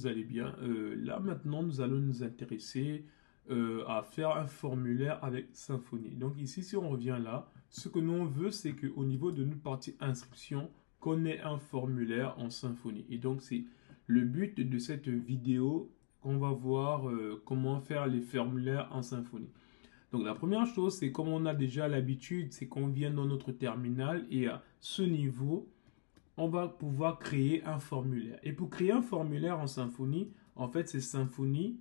vous allez bien. Là maintenant, nous allons nous intéresser à faire un formulaire avec Symfony. Donc ici, si on revient là, ce que nous on veut, c'est qu'au niveau de notre partie inscription, qu'on ait un formulaire en Symfony. Et donc c'est le but de cette vidéo qu'on va voir comment faire les formulaires en Symfony. Donc la première chose, c'est comme on a déjà l'habitude, c'est qu'on vient dans notre terminal et à ce niveau, on va pouvoir créer un formulaire. Et pour créer un formulaire en Symfony, en fait, c'est Symfony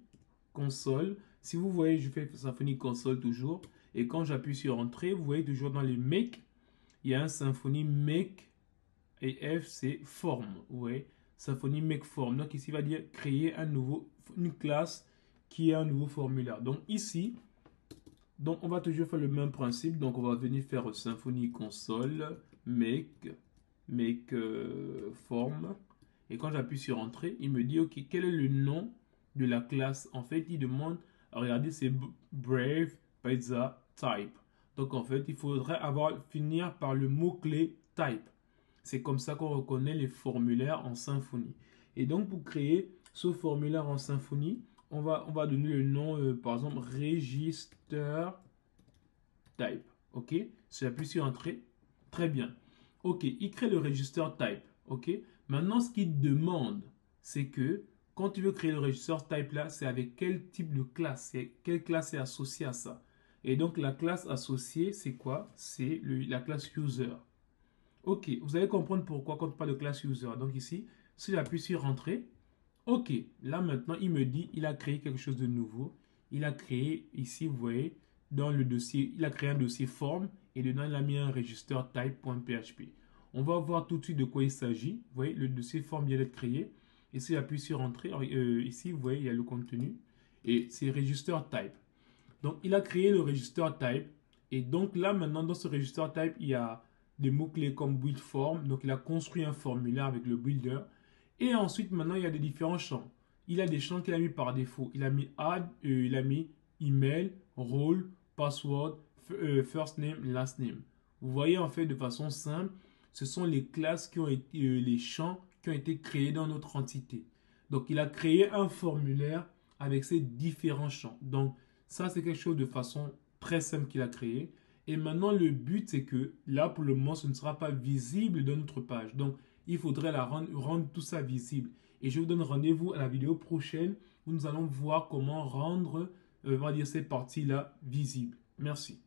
console. Si vous voyez, je fais Symfony console toujours. Et quand j'appuie sur Entrée, vous voyez toujours dans les Make, il y a un Symfony Make et F, c'est Form. Vous voyez, Symfony Make Form. Donc ici, il va dire créer une classe qui est un nouveau formulaire. Donc ici, on va toujours faire le même principe. Donc on va venir faire Symfony console Make form. Et quand j'appuie sur Entrée, il me dit, OK, quel est le nom de la classe? En fait, il demande, regardez, c'est Brave Pizza Type. Donc, en fait, il faudrait finir par le mot-clé Type. C'est comme ça qu'on reconnaît les formulaires en Symfony. Et donc, pour créer ce formulaire en Symfony, on va donner le nom, par exemple, Register Type. OK? Si j'appuie sur Entrée, très bien. OK, il crée le register type. OK, maintenant, ce qu'il demande, c'est que quand tu veux créer le register type là, c'est avec quel type de classe, quelle classe est associée à ça. Et donc, la classe associée, c'est quoi? C'est la classe user. OK, vous allez comprendre pourquoi quand on parle de classe user. Donc ici, si j'appuie sur Entrée, OK, là maintenant, il me dit, il a créé quelque chose de nouveau. Il a créé, ici, vous voyez, dans le dossier, il a créé un dossier form et dedans, il a mis un register type.php. On va voir tout de suite de quoi il s'agit. Vous voyez, le dossier form vient d'être créé. Et si j'appuie sur Entrée, ici, vous voyez, il y a le contenu. Et c'est register type. Donc, il a créé le register type. Et donc, là, maintenant, dans ce register type, il y a des mots-clés comme build form. Donc, il a construit un formulaire avec le builder. Et ensuite, maintenant, il y a des différents champs. Il a des champs qu'il a mis par défaut. Il a mis add, il a mis email, role, password, first name, last name. Vous voyez, en fait, de façon simple, ce sont les classes qui ont été, les champs qui ont été créés dans notre entité. Donc, il a créé un formulaire avec ces différents champs. Donc, ça, c'est quelque chose de façon très simple qu'il a créé. Et maintenant, le but, c'est que là, pour le moment, ce ne sera pas visible dans notre page. Donc, il faudrait rendre tout ça visible. Et je vous donne rendez-vous à la vidéo prochaine où nous allons voir comment rendre, on va dire, ces parties-là visibles. Merci.